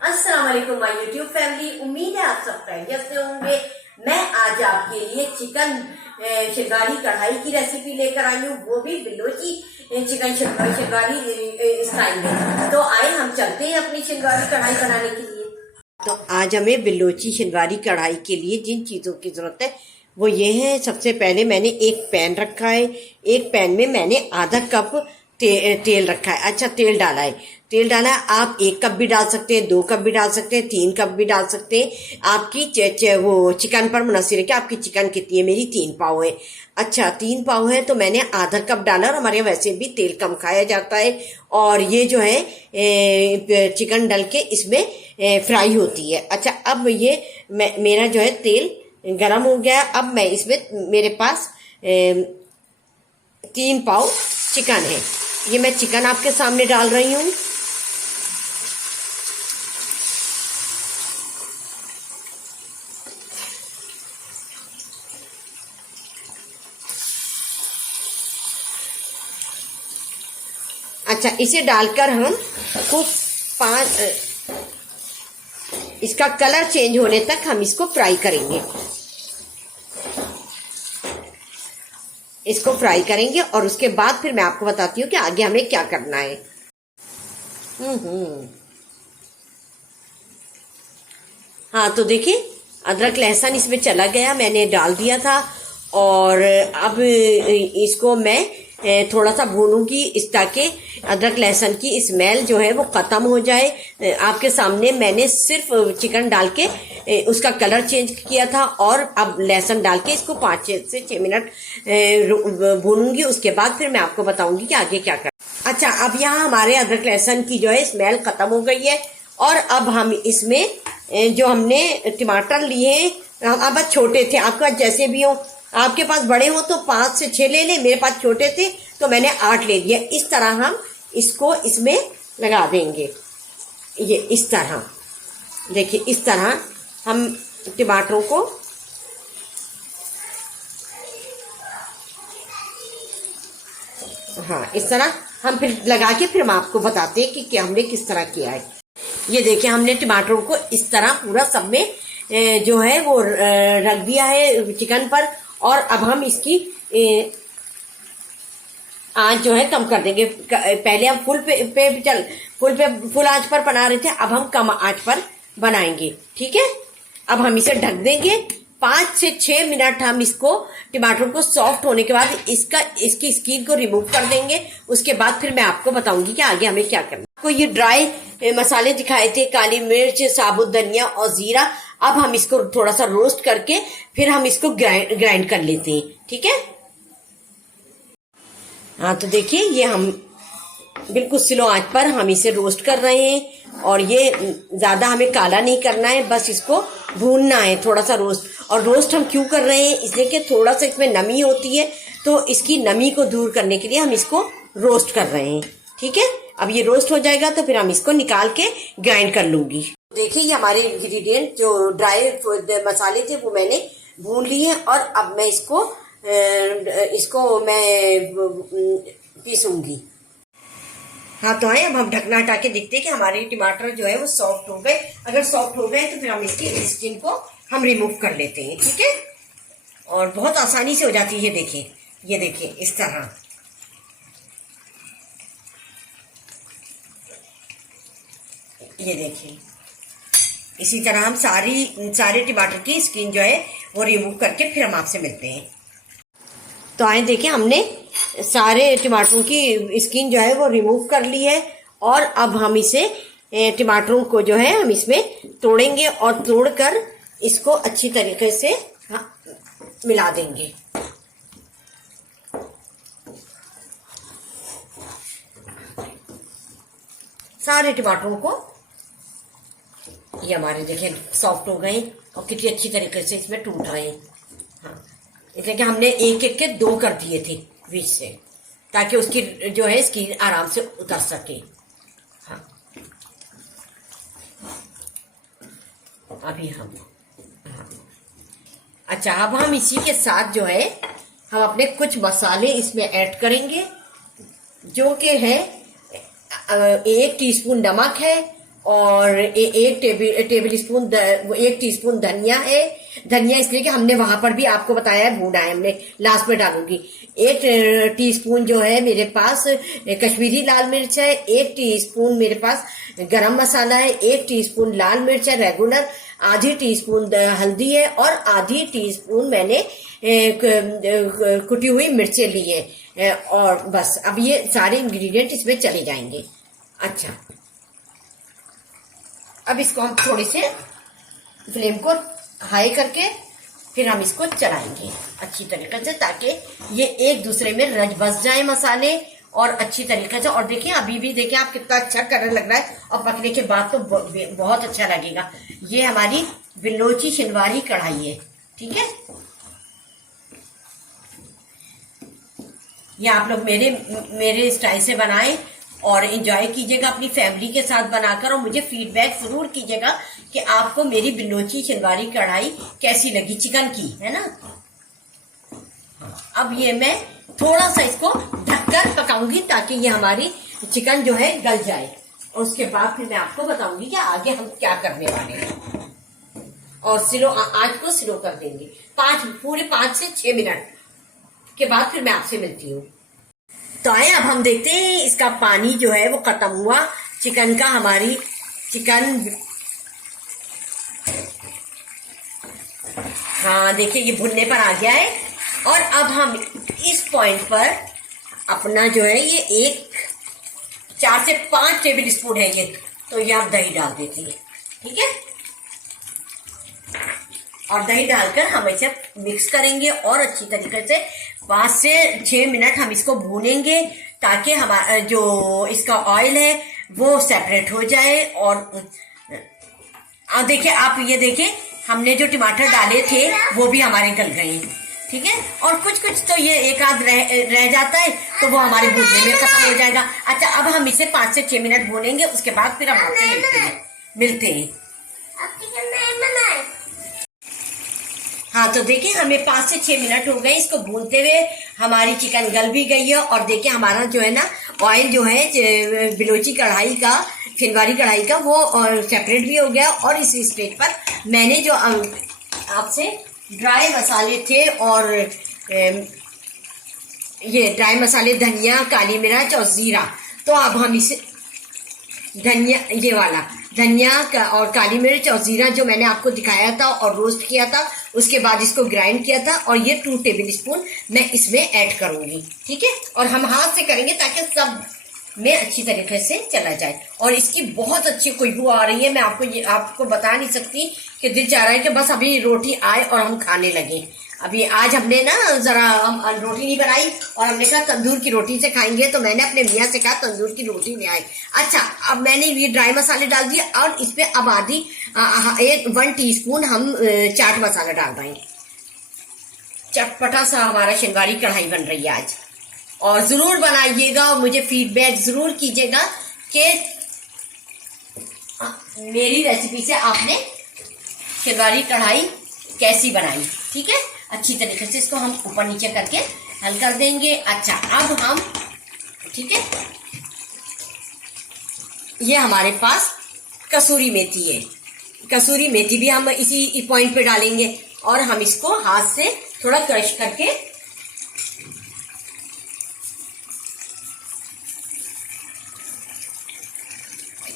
अस्सलाम वालेकुम my YouTube family. उम्मीद है आप सब खैरियत से होंगे। मैं आज आपके लिए चिकन शिंगारी कढ़ाई की रेसिपी लेकर आई हूँ, वो भी बिलोची चिकन शिंगारी स्टाइल में। तो आए हम चलते हैं अपनी शिंगारी कढ़ाई बनाने के लिए। तो आज हमें बिलोची शिंगारी कढ़ाई के लिए जिन चीज़ों की ज़रूरत है वो ये है। सबसे पहले मैंने एक पैन रखा है। एक पैन में मैंने आधा कप तेल रखा है। अच्छा, तेल डाला है। तेल डाला है, आप 1 कप भी डाल सकते हैं, 2 कप भी डाल सकते हैं, 3 कप भी डाल सकते हैं। आपकी वो चिकन पर मुनसिर है कि आपकी चिकन कितनी है। मेरी 3 पाव है। अच्छा, 3 पाव है तो मैंने आधा कप डाला। और हमारे यहाँ वैसे भी तेल कम खाया जाता है और ये जो है चिकन डल के इसमें फ्राई होती है। अच्छा, अब ये मेरा जो है तेल गरम हो गया। अब मैं इसमें मेरे पास 3 पाव चिकन है। ये मैं चिकन आपके सामने डाल रही हूँ। अच्छा, इसे डालकर हम को इसका कलर चेंज होने तक हम इसको फ्राई करेंगे। इसको फ्राई करेंगे और उसके बाद फिर मैं आपको बताती हूँ कि आगे हमें क्या करना है। हाँ, तो देखिए अदरक लहसुन इसमें चला गया, मैंने डाल दिया था। और अब इसको मैं थोड़ा सा भूनूंगी इस ताकि अदरक लहसुन की स्मेल जो है वो ख़त्म हो जाए। आपके सामने मैंने सिर्फ चिकन डाल के उसका कलर चेंज किया था और अब लहसुन डाल के इसको 5 से 6 मिनट भूनूंगी। उसके बाद फिर मैं आपको बताऊंगी कि आगे क्या कर। अच्छा, अब यहाँ हमारे अदरक लहसुन की जो है स्मेल ख़त्म हो गई है। और अब हम इसमें जो हमने टमाटर लिए हैं, अब छोटे थे, आपके पास जैसे भी हो, आपके पास बड़े हो तो 5 से 6 ले ले। मेरे पास छोटे थे तो मैंने 8 ले लिया। इस तरह हम इसको इसमें लगा देंगे। ये इस तरह देखिए, इस तरह हम टमाटरों को हाँ इस तरह हम फिर लगा के फिर हम आपको बताते हैं कि हमने किस तरह किया है। ये देखिए, हमने टमाटरों को इस तरह पूरा सब में जो है वो रख दिया है चिकन पर। और अब हम इसकी आंच जो है कम कर देंगे। पहले हम फुल आंच पर बना रहे थे, अब हम कम आंच पर बनाएंगे। ठीक है, अब हम इसे ढक देंगे 5 से 6 मिनट। हम इसको टमाटर को सॉफ्ट होने के बाद इसकी स्किन को रिमूव कर देंगे। उसके बाद फिर मैं आपको बताऊंगी कि आगे हमें क्या करना है। को ये ड्राई मसाले दिखाए थे, काली मिर्च, साबुत धनिया और जीरा। अब हम इसको थोड़ा सा रोस्ट करके फिर हम इसको ग्राइंड कर लेते हैं। ठीक है, हाँ तो देखिए ये हम बिल्कुल स्लो आंच पर हम इसे रोस्ट कर रहे हैं। और ये ज्यादा हमें काला नहीं करना है, बस इसको भूनना है थोड़ा सा रोस्ट। और रोस्ट हम क्यों कर रहे हैं, इसलिए कि थोड़ा सा इसमें नमी होती है, तो इसकी नमी को दूर करने के लिए हम इसको रोस्ट कर रहे हैं। ठीक है, अब ये रोस्ट हो जाएगा तो फिर हम इसको निकाल के ग्राइंड कर लूंगी। देखिए, ये हमारे इंग्रेडिएंट जो ड्राई मसाले थे वो मैंने भून लिए। और अब मैं इसको मैं पीसूंगी। हाँ तो आए, अब हम ढकना हटा के देखते हैं कि हमारे टमाटर जो है वो सॉफ्ट हो गए। अगर सॉफ्ट हो गए तो फिर हम इसकी स्किन को हम रिमूव कर लेते हैं। ठीक है, और बहुत आसानी से हो जाती है। देखिए, ये देखिए इस तरह। ये देखिए, इसी तरह हम सारे टमाटर की स्किन जो है वो रिमूव करके फिर हम आपसे मिलते हैं। तो आए देखिए, हमने सारे टमाटरों की स्किन जो है वो रिमूव कर ली है। और अब हम इसे टमाटरों को जो है हम इसमें तोड़ेंगे और तोड़कर इसको अच्छी तरीके से मिला देंगे। सारे टमाटरों को, ये हमारे देखिए सॉफ्ट हो गए और कितनी अच्छी तरीके से इसमें टूट रहे हैं। हाँ, इसलिए कि हमने एक एक के 2 कर दिए थे बीच से, ताकि उसकी जो है स्किन आराम से उतर सके। हाँ, अभी हम अच्छा, अब हम इसी के साथ जो है हम अपने कुछ मसाले इसमें ऐड करेंगे, जो कि है 1 टीस्पून नमक है और एक टेबल स्पून 1 टीस्पून धनिया है। धनिया इसलिए कि हमने वहां पर भी आपको बताया है, भूना है हमने, लास्ट में डालूंगी। 1 टीस्पून जो है मेरे पास कश्मीरी लाल मिर्च है। 1 टीस्पून मेरे पास गरम मसाला है। 1 टीस्पून लाल मिर्च है रेगुलर। आधी टीस्पून हल्दी है और आधी टीस्पून मैंने कुटी हुई मिर्चें ली है। और बस अब ये सारे इंग्रेडिएंट इसमें चले जाएंगे। अच्छा, अब इसको हम थोड़े से फ्लेम को हाई करके फिर हम इसको चलाएंगे अच्छी तरीके से, ताकि ये एक दूसरे में रच बस जाए मसाले और अच्छी तरीके से। और देखिए अभी भी देखिए आप कितना अच्छा कलर लग रहा है, और पकने के बाद तो बहुत अच्छा लगेगा। ये हमारी बिलोची शिनवारी कढ़ाई है, ठीक है। ये आप लोग मेरे स्टाइल से बनाएं और एंजॉय कीजिएगा अपनी फैमिली के साथ बनाकर, और मुझे फीडबैक जरूर कीजिएगा कि आपको मेरी बिलोची शिनवारी कढ़ाई कैसी लगी, चिकन की, है ना। अब ये मैं थोड़ा सा इसको ढककर पकाऊंगी ताकि ये हमारी चिकन जो है गल जाए, और उसके बाद फिर मैं आपको बताऊंगी कि आगे हम क्या करने वाले हैं। और आंच को स्लो कर देंगे पूरे 5 से 6 मिनट के बाद फिर मैं आपसे मिलती हूँ। तो आए अब हम देखते हैं इसका पानी जो है वो खत्म हुआ चिकन का। हमारी चिकन, हाँ देखिए ये भुनने पर आ गया है। और अब हम इस पॉइंट पर अपना जो है ये 4 से 5 टेबल स्पून है ये, तो ये आप दही डाल देते हैं, ठीक है। और दही डालकर हम इसे मिक्स करेंगे और अच्छी तरीके से 5 से 6 मिनट हम इसको भूनेंगे, ताकि हमारा जो इसका ऑयल है वो सेपरेट हो जाए। और देखिए आप ये देखिए हमने जो टमाटर डाले थे वो भी हमारे गल गए, ठीक है। और कुछ तो ये एक आध रह जाता है, तो वो हमारे भूनने में खत्म हो जाएगा। अच्छा, अब हम इसे 5 से 6 मिनट भूनेंगे, उसके बाद फिर हम आपसे मिलते हैं। हाँ तो देखिए हमें 5 से 6 मिनट हो गए इसको भूनते हुए, हमारी चिकन गल भी गई है। और देखिए हमारा जो है ना ऑयल जो है बिलोची कढ़ाई का, शिनवारी कढ़ाई का, वो सेपरेट भी हो गया। और इस स्टेज पर मैंने जो आपसे ड्राई मसाले थे, और ये ड्राई मसाले धनिया, काली मिर्च और जीरा, तो अब हम इसे धनिया का और काली मिर्च और जीरा जो मैंने आपको दिखाया था और रोस्ट किया था, उसके बाद इसको ग्राइंड किया था, और ये 2 टेबल स्पून मैं इसमें ऐड करूंगी, ठीक है। और हम हाथ से करेंगे ताकि सब में अच्छी तरीके से चला जाए। और इसकी बहुत अच्छी खुशबू आ रही है, मैं आपको बता नहीं सकती कि दिल चाह रहा है कि बस अभी रोटी आए और हम खाने लगे। अभी आज हमने ना जरा हम रोटी नहीं बनाई और हमने कहा तंदूर की रोटी से खाएंगे, तो मैंने अपने मियाँ से कहा तंदूर की रोटी ले आए। अच्छा, अब मैंने ये ड्राई मसाले डाल दिए, और इसमें अब 1 टीस्पून हम चाट मसाला डाल रहे हैं। चटपटा सा हमारा शिनवारी कढ़ाई बन रही है आज। और जरूर बनाइएगा और मुझे फीडबैक जरूर कीजिएगा कि मेरी रेसिपी से आपने शिनवारी कढ़ाई कैसी बनाई, ठीक है। अच्छी तरीके से इसको हम ऊपर नीचे करके हल कर देंगे। अच्छा, अब हम, ठीक है, ये हमारे पास कसूरी मेथी है। कसूरी मेथी भी हम इसी पॉइंट पे डालेंगे, और हम इसको हाथ से थोड़ा क्रश करके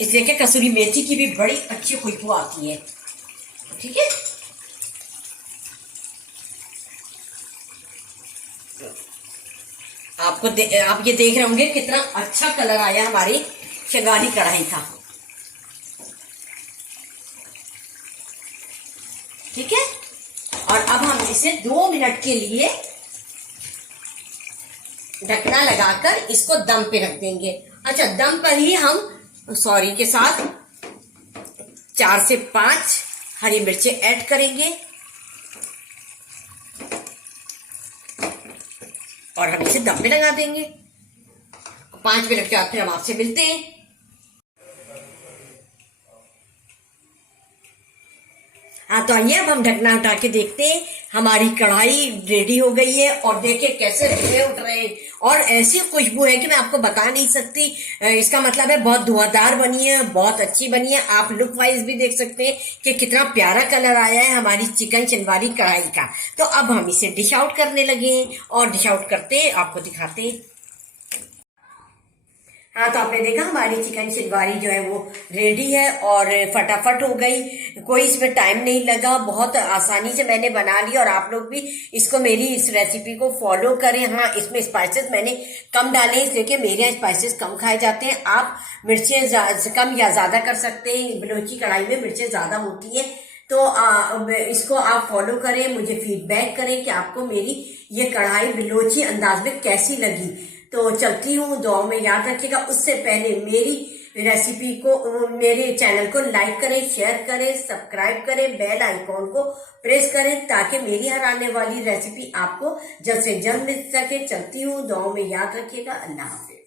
इसलिए कि कसूरी मेथी की भी बड़ी अच्छी खुशबू आती है, ठीक है। आप ये देख रहे होंगे कितना अच्छा कलर आया हमारी शिनवारी कढ़ाई का, ठीक है। और अब हम इसे 2 मिनट के लिए ढकना लगाकर इसको दम पे रख देंगे। अच्छा, दम पर ही हम सॉरी के साथ 4 से 5 हरी मिर्चें ऐड करेंगे, और हम इसे दम पे लगा देंगे। 5 मिनट के बाद फिर हम आपसे मिलते हैं। हाँ तो आइए अब हम ढकना हटा के देखते हैं। हमारी कढ़ाई रेडी हो गई है, और देखिए कैसे धुएं उठ रहे हैं, और ऐसी खुशबू है कि मैं आपको बता नहीं सकती। इसका मतलब है बहुत धुआंधार बनी है, बहुत अच्छी बनी है। आप लुक वाइज भी देख सकते हैं कि कितना प्यारा कलर आया है हमारी चिकन चिनवारी कढ़ाई का। तो अब हम इसे डिश आउट करने लगे हैं और डिश आउट करते आपको दिखाते हैं। हाँ, तो आपने देखा हमारी चिकन चिनवारी जो है वो रेडी है और फटाफट हो गई, कोई इसमें टाइम नहीं लगा, बहुत आसानी से मैंने बना ली। और आप लोग भी इसको, मेरी इस रेसिपी को फॉलो करें। हाँ, इसमें स्पाइसेस मैंने कम डाले इसलिए कि मेरे यहाँ स्पाइसेस कम खाए जाते हैं। आप मिर्चें कम या ज्यादा कर सकते हैं, बलोची कढ़ाई में मिर्चें ज्यादा होती है। तो इसको आप फॉलो करें, मुझे फीडबैक करें कि आपको मेरी ये कढ़ाई बलोची अंदाज में कैसी लगी। तो चलती हूँ, दुआ में याद रखिएगा। उससे पहले मेरी रेसिपी को, मेरे चैनल को लाइक करें, शेयर करें, सब्सक्राइब करें, बेल आइकॉन को प्रेस करें ताकि मेरी हर आने वाली रेसिपी आपको जल्द से जल्द मिल सके। चलती हूँ, दुआ में याद रखिएगा। अल्लाह हाफिज।